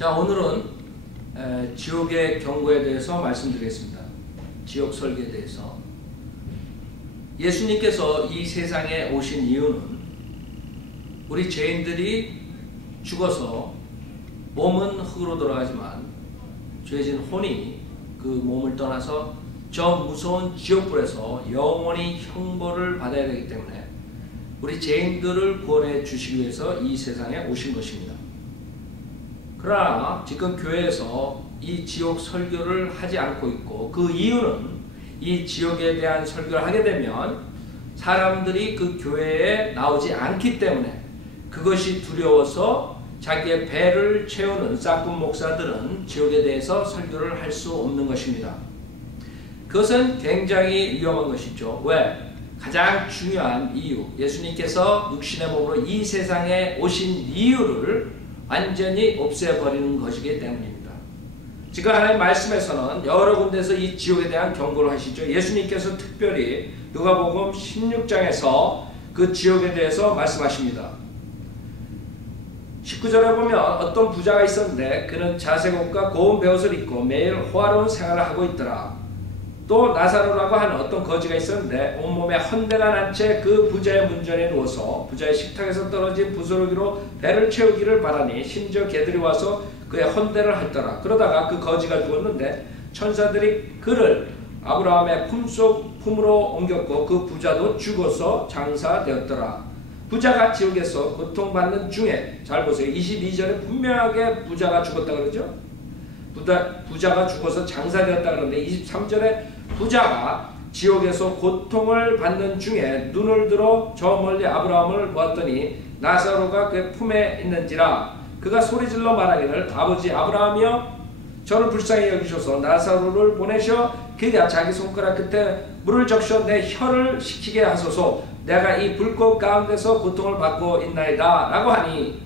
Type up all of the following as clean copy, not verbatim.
자, 오늘은 지옥의 경고에 대해서 말씀드리겠습니다. 지옥 설계에 대해서. 예수님께서 이 세상에 오신 이유는 우리 죄인들이 죽어서 몸은 흙으로 돌아가지만 죄진 혼이 그 몸을 떠나서 저 무서운 지옥불에서 영원히 형벌을 받아야 되기 때문에 우리 죄인들을 구원해 주시기 위해서 이 세상에 오신 것입니다. 그러나 지금 교회에서 이 지옥 설교를 하지 않고 있고, 그 이유는 이 지옥에 대한 설교를 하게 되면 사람들이 그 교회에 나오지 않기 때문에, 그것이 두려워서 자기의 배를 채우는 싹군 목사들은 지옥에 대해서 설교를 할 수 없는 것입니다. 그것은 굉장히 위험한 것이죠. 왜? 가장 중요한 이유, 예수님께서 육신의 몸으로 이 세상에 오신 이유를 완전히 없애버리는 것이기 때문입니다. 지금 하나님의 말씀에서는 여러 군데서 이 지옥에 대한 경고를 하시죠. 예수님께서 특별히 누가복음 16장에서 그 지옥에 대해서 말씀하십니다. 19절에 보면 어떤 부자가 있었는데 그는 자색 옷과 고운 베옷을 입고 매일 호화로운 생활을 하고 있더라. 또 나사로라고 하는 어떤 거지가 있었는데 온몸에 헌대가 난 채 그 부자의 문전에 누워서 부자의 식탁에서 떨어진 부스러기로 배를 채우기를 바라니 심지어 개들이 와서 그의 헌대를 핥더라. 그러다가 그 거지가 죽었는데 천사들이 그를 아브라함의 품으로 옮겼고 그 부자도 죽어서 장사되었더라. 부자가 지옥에서 고통받는 중에, 잘 보세요, 22절에 분명하게 부자가 죽었다 그러죠. 부자가 죽어서 장사되었다 그러는데 23절에 부자가 지옥에서 고통을 받는 중에 눈을 들어 저 멀리 아브라함을 보았더니 나사로가 그의 품에 있는지라. 그가 소리질러 말하기를 아버지 아브라함이여, 저를 불쌍히 여기셔서 나사로를 보내셔 그가 자기 손가락 끝에 물을 적셔 내 혀를 식히게 하소서. 내가 이 불꽃 가운데서 고통을 받고 있나이다 라고 하니,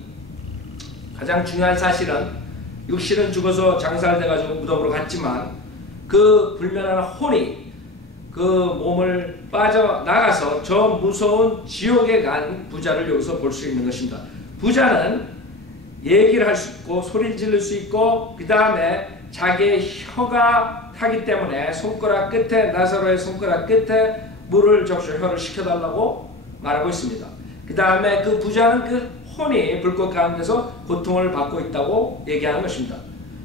가장 중요한 사실은 육신은 죽어서 장살돼가지고 무덤으로 갔지만 그 불면하는 혼이 그 몸을 빠져나가서 저 무서운 지옥에 간 부자를 여기서 볼 수 있는 것입니다. 부자는 얘기를 할 수 있고 소리를 지를 수 있고, 그 다음에 자기의 혀가 타기 때문에 손가락 끝에, 나사로의 손가락 끝에 물을 적셔 혀를 식혀달라고 말하고 있습니다. 그 다음에 그 부자는 그 혼이 불꽃 가운데서 고통을 받고 있다고 얘기하는 것입니다.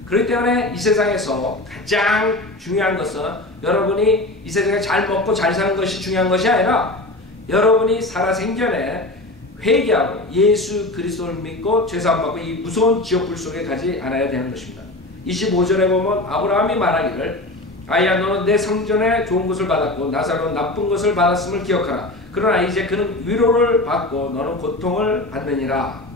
그렇기 때문에 이 세상에서 가장 중요한 것은 여러분이 이 세상에 잘 먹고 잘 사는 것이 중요한 것이 아니라 여러분이 살아생전에 회개하고 예수 그리스도를 믿고 죄사함 받고 이 무서운 지옥불 속에 가지 않아야 되는 것입니다. 25절에 보면 아브라함이 말하기를 아이야, 너는 내 성전에 좋은 것을 받았고 나사로는 나쁜 것을 받았음을 기억하라. 그러나 이제 그는 위로를 받고 너는 고통을 받느니라.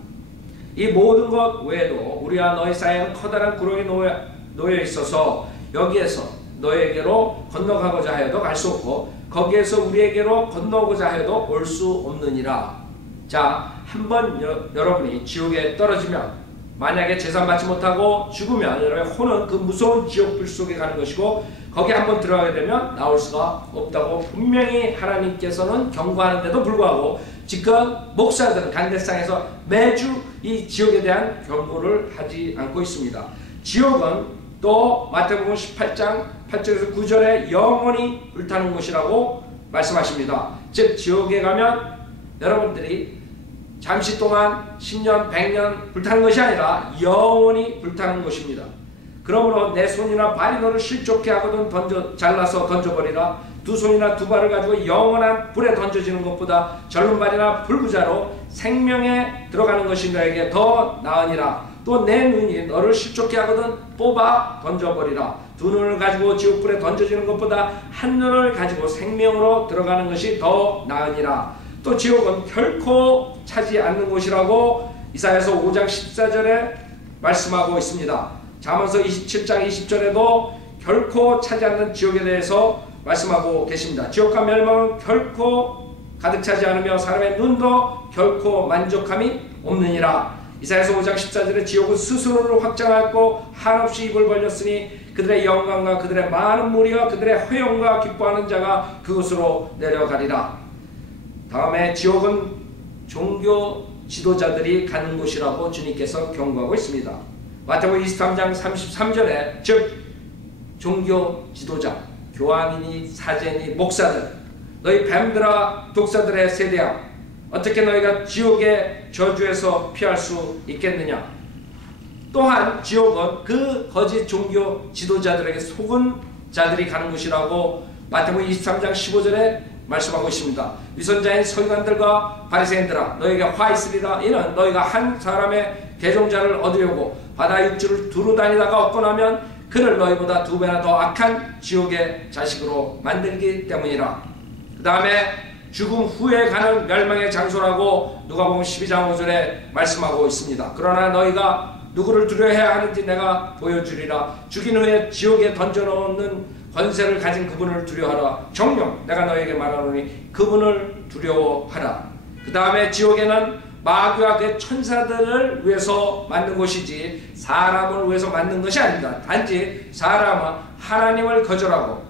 이 모든 것 외에도 우리와 너희 사이에는 커다란 구렁이 놓여 있어서 여기에서 너에게로 건너가고자 하여도 갈 수 없고 거기에서 우리에게로 건너오고자 하여도 올 수 없느니라. 자, 한번 여러분이 지옥에 떨어지면, 만약에 제사 받지 못하고 죽으면 여러분의 혼은 그 무서운 지옥불 속에 가는 것이고, 거기에 한번 들어가게 되면 나올 수가 없다고 분명히 하나님께서는 경고하는데도 불구하고 지금 목사들은 강대상에서 매주 이 지옥에 대한 경고를 하지 않고 있습니다. 지옥은 또 마태복음 18장 8절에서 9절에 영원히 불타는 곳이라고 말씀하십니다. 즉 지옥에 가면 여러분들이 잠시 동안 10년, 100년 불타는 것이 아니라 영원히 불타는 것입니다. 그러므로 내 손이나 발이 너를 실족해 하거든 잘라서 던져버리라. 두 손이나 두 발을 가지고 영원한 불에 던져지는 것보다 절른 발이나 불구자로 생명에 들어가는 것이 너에게 더 나으니라. 또 내 눈이 너를 실족해 하거든 뽑아 던져버리라. 두 눈을 가지고 지옥불에 던져지는 것보다 한 눈을 가지고 생명으로 들어가는 것이 더 나으니라. 또 지옥은 결코 차지 않는 곳이라고 이사야서 5장 14절에 말씀하고 있습니다. 잠언서 27장 20절에도 결코 차지 않는 지옥에 대해서 말씀하고 계십니다. 지옥과 멸망은 결코 가득 차지 않으며 사람의 눈도 결코 만족함이 없느니라. 이사야서 5장 14절에 지옥은 스스로를 확장하고 한없이 입을 벌렸으니 그들의 영광과 그들의 많은 무리와 그들의 허영과 기뻐하는 자가 그곳으로 내려가리라. 다음에 지옥은 종교 지도자들이 가는 곳이라고 주님께서 경고하고 있습니다. 마태복음 23장 33절에 즉 종교 지도자, 교황이니 사제니 목사들, 너희 뱀들아 독사들의 세대야, 어떻게 너희가 지옥의 저주에서 피할 수 있겠느냐. 또한 지옥은 그 거짓 종교 지도자들에게 속은 자들이 가는 곳이라고 마태복음 23장 15절에 말씀하고 있습니다. 위선자인 서기관들과 바리새인들아, 너희에게 화 있으리라. 이는 너희가 한 사람의 개종자를 얻으려고 바다 육지를 두루 다니다가 얻고 나면 그를 너희보다 2배나 더 악한 지옥의 자식으로 만들기 때문이라. 그 다음에 죽음 후에 가는 멸망의 장소라고 누가복음 12장 5절에 말씀하고 있습니다. 그러나 너희가 누구를 두려워해야 하는지 내가 보여주리라. 죽인 후에 지옥에 던져놓는 권세를 가진 그분을 두려워하라. 정녕 내가 너희에게 말하노니 그분을 두려워하라. 그 다음에 지옥에는 마귀와 그의 천사들을 위해서 만든 곳이지 사람을 위해서 만든 것이 아닙니다. 단지 사람은 하나님을 거절하고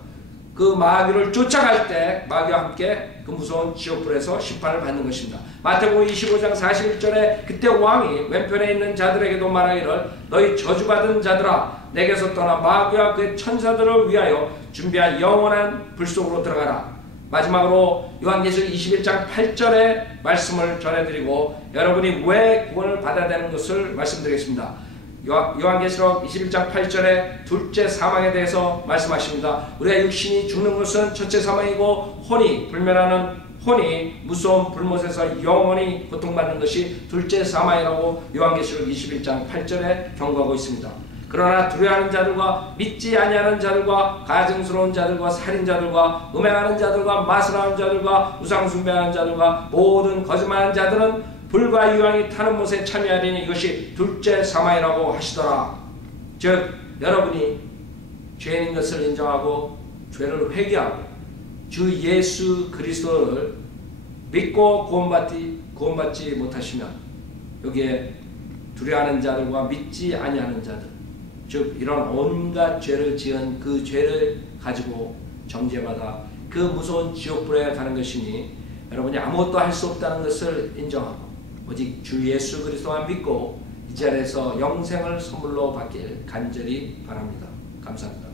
그 마귀를 쫓아갈 때 마귀와 함께 그 무서운 지옥불에서 심판을 받는 것입니다. 마태복음 25장 41절에 그때 왕이 왼편에 있는 자들에게도 말하기를 너희 저주받은 자들아, 내게서 떠나 마귀와 그의 천사들을 위하여 준비한 영원한 불 속으로 들어가라. 마지막으로 요한계시록 21장 8절의 말씀을 전해드리고 여러분이 왜 구원을 받아야 되는 것을 말씀드리겠습니다. 요한계시록 21장 8절에 둘째 사망에 대해서 말씀하십니다. 우리가 육신이 죽는 것은 첫째 사망이고 혼이 불멸하는 혼이 무서운 불못에서 영원히 고통받는 것이 둘째 사망이라고 요한계시록 21장 8절에 경고하고 있습니다. 그러나 두려워하는 자들과 믿지 아니하는 자들과 가증스러운 자들과 살인자들과 음행하는 자들과 마술하는 자들과 우상 숭배하는 자들과 모든 거짓말하는 자들은 불과 유황이 타는 못에 참여하리니 이것이 둘째 사망이라고 하시더라. 즉 여러분이 죄인인 것을 인정하고 죄를 회개하고 주 예수 그리스도를 믿고 구원받지 못하시면 여기에 두려워하는 자들과 믿지 아니하는 자들, 즉 이런 온갖 죄를 지은 그 죄를 가지고 정죄받아 그 무서운 지옥불에 가는 것이니 여러분이 아무것도 할 수 없다는 것을 인정하고 오직 주 예수 그리스도만 믿고 이 자리에서 영생을 선물로 받길 간절히 바랍니다. 감사합니다.